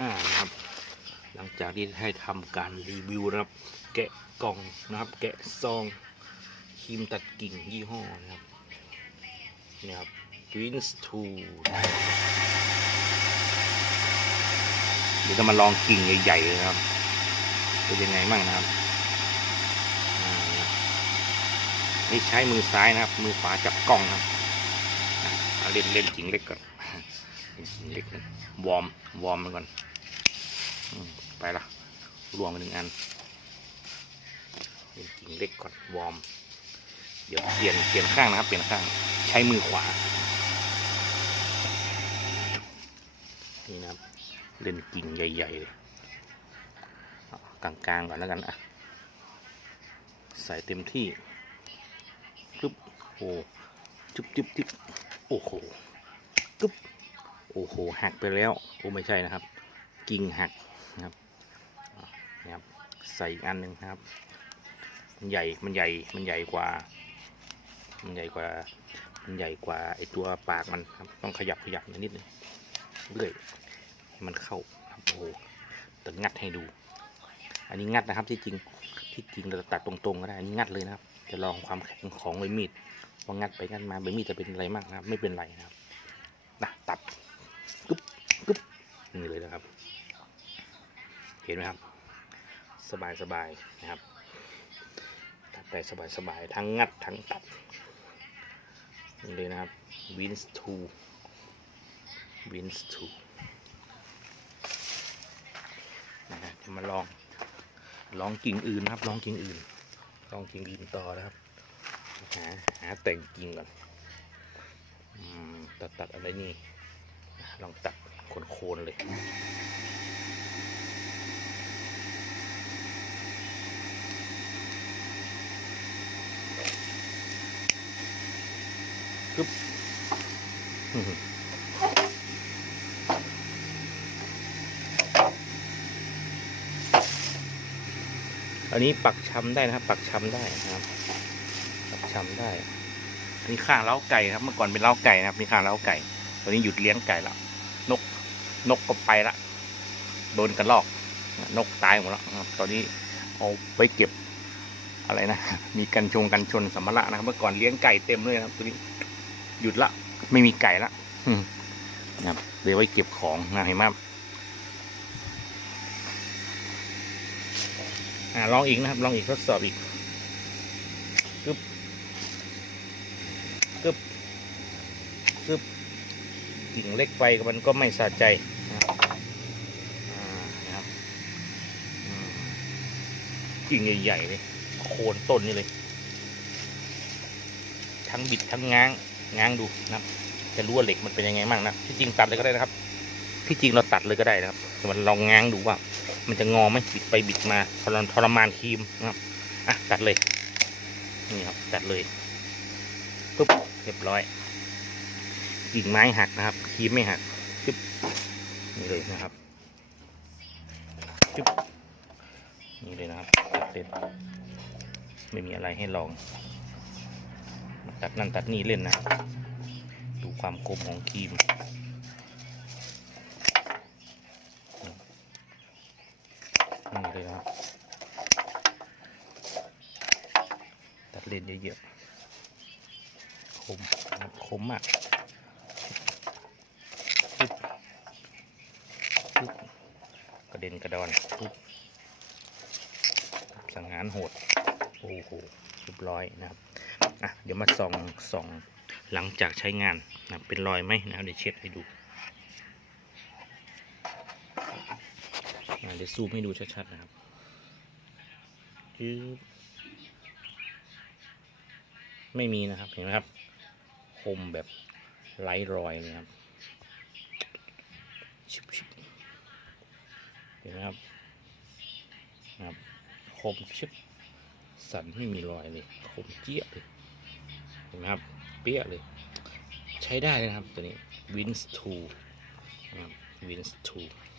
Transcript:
อ่านะครับ หลังจากที่ให้ทำการรีวิวนะครับ แกะกล่องนะครับ แกะซองครีมตัดกิ่งยี่ห้อนะครับนี่ครับ Twins 2เดี๋ยวจะมาลองกิ่งใหญ่ๆเลยนะครับเป็นยังไงบ้างนะครับนี่ใช้มือซ้ายนะครับ มือขวาจับกล้องนะครับเล่นเล่นกิ่งเล็กก่อน เล่นกิ่งเล็กก่อนวอร์มวอร์มมันก่อนไปละรวมหนึ่งอันเล่นกิ่งเล็กก่อนวอร์มเดี๋ยวเปลี่ยนเปลี่ยนข้างนะครับ เปลี่ยนข้างใช้มือขวานี่นะครับเล่นกิ่งใหญ่ๆเลยเอากลางๆก่อนแล้วกันอะใส่เต็มที่ปึ๊บโอ้จุ๊บจุ๊บจุ๊บโอ้โหกึ๊บ โอ้โหหักไปแล้วโอ้ไม่ใช่นะครับ กิ่งหักนะครับอะครับใส่อีกอันหนึ่งนะครับ มันใหญ่มันใหญ่มันใหญ่กว่า มันใหญ่กว่ามันใหญ่กว่าไอตัวปากมันครับต้องขยับขยับนิดนึงเรื่อยให้มันเข้าครับโอ้โหแต่งัดให้ดู อันนี้งัดนะครับที่จริงที่จริงเราจะตัดตรงๆก็ได้อันนี้งัดเลยนะครับ จะลองความแข็งของใบมีดว่างัดไปงัดมาใบมีดจะเป็นอะไรมากนะครับ ไม่เป็นไรนะครับนะตัดกึ๊บกึ๊บนี่เลยนะครับ เห็นไหมครับ สบายสบายๆนะครับตัดได้สบายสบายๆทั้งงัดทั้งตัดเลยนะครับ Wins 2 Wins 2นะฮะจะมาลองลองกิ่งอื่นนะครับ ลองกิ่งอื่น ลองกิ่งอื่นต่อนะครับ หาหาแต่งกิ่งก่อนตัดตัดอะไรนี่ ลองตัดโคนๆเลย กึบอันนี้ปักชำได้นะครับ ปักชำได้นะครับ ปักชำได้อันนี้ข้างเล้าไก่ครับ เมื่อก่อนเป็นเล้าไก่นะครับนี่ข้างเล้าไก่ตอนนี้หยุดเลี้ยงไก่ล้วนกนกก็ไปละโดนกระลอกนกตายหมดแล้วนะครับ ตอนนี้เอาไปเก็บอะไรนะ มีกันชงกันชนสัมภาระนะครับ เมื่อก่อนเลี้ยงไก่เต็มเลยนะครับตัวนี้ หยุดละ ไม่มีไก่ละนะครับเดี๋ยวไว้เก็บของนะเห็นไหมครับอ่าลองอีกนะครับ ลองอีกทดสอบอีกกึบกึบกึบกิ่งเล็กไปมันก็ไม่สะใจนะครับกิ่งใหญ่ๆเลยโคนต้นนี่เลย ทั้งบิดทั้งง้าง ง้างดูนะครับจะรู้ว่าเหล็กมันเป็นยังไงบ้างนะที่จริงตัดเลยก็ได้นะครับ ที่จริงเราตัดเลยก็ได้นะครับแต่มันลองง้างดูว่า มันจะงอไหมบิดไปบิดมาทรมทรมานครีมนะครับอะตัดเลยนี่ครับตัดเลยปุ๊บเรียบร้อยกิ่งไม้หักนะครับครีมไม่หักจึ๊บนี่เลยนะครับจึ๊บนี่เลยนะครับตัดเล่นไม่มีอะไรให้ลอง ตัดนั่นตัดนี่เล่นนะดูความคมของครีม นี่เลยครับ ตัดเล่นเยอะๆ คมครับคมมากปึ๊บปึ๊บกระเด็นกระดอนปึ๊บสังหารโหด โอ้โหเรียบร้อยนะครับ อะเดี๋ยวมาส่องส่องหลังจากใช้งานนะเป็นรอยไหมนะเดี๋ยวเช็ดให้ดูเดี๋ยวซูมให้ดูชัดๆนะครับจึ๊บไม่มีนะครับเห็นไหมครับ คมแบบไร้รอยเลยครับชิบชิบเห็นไหมครับนะครับ คมชิบสันไม่มีรอยเลย คมเจี๊ยบเลย ห็นไหมครับ เปี้ยเลย ใช้ได้เลยนะครับตัวนี้ Wins 2นะครับ Wins 2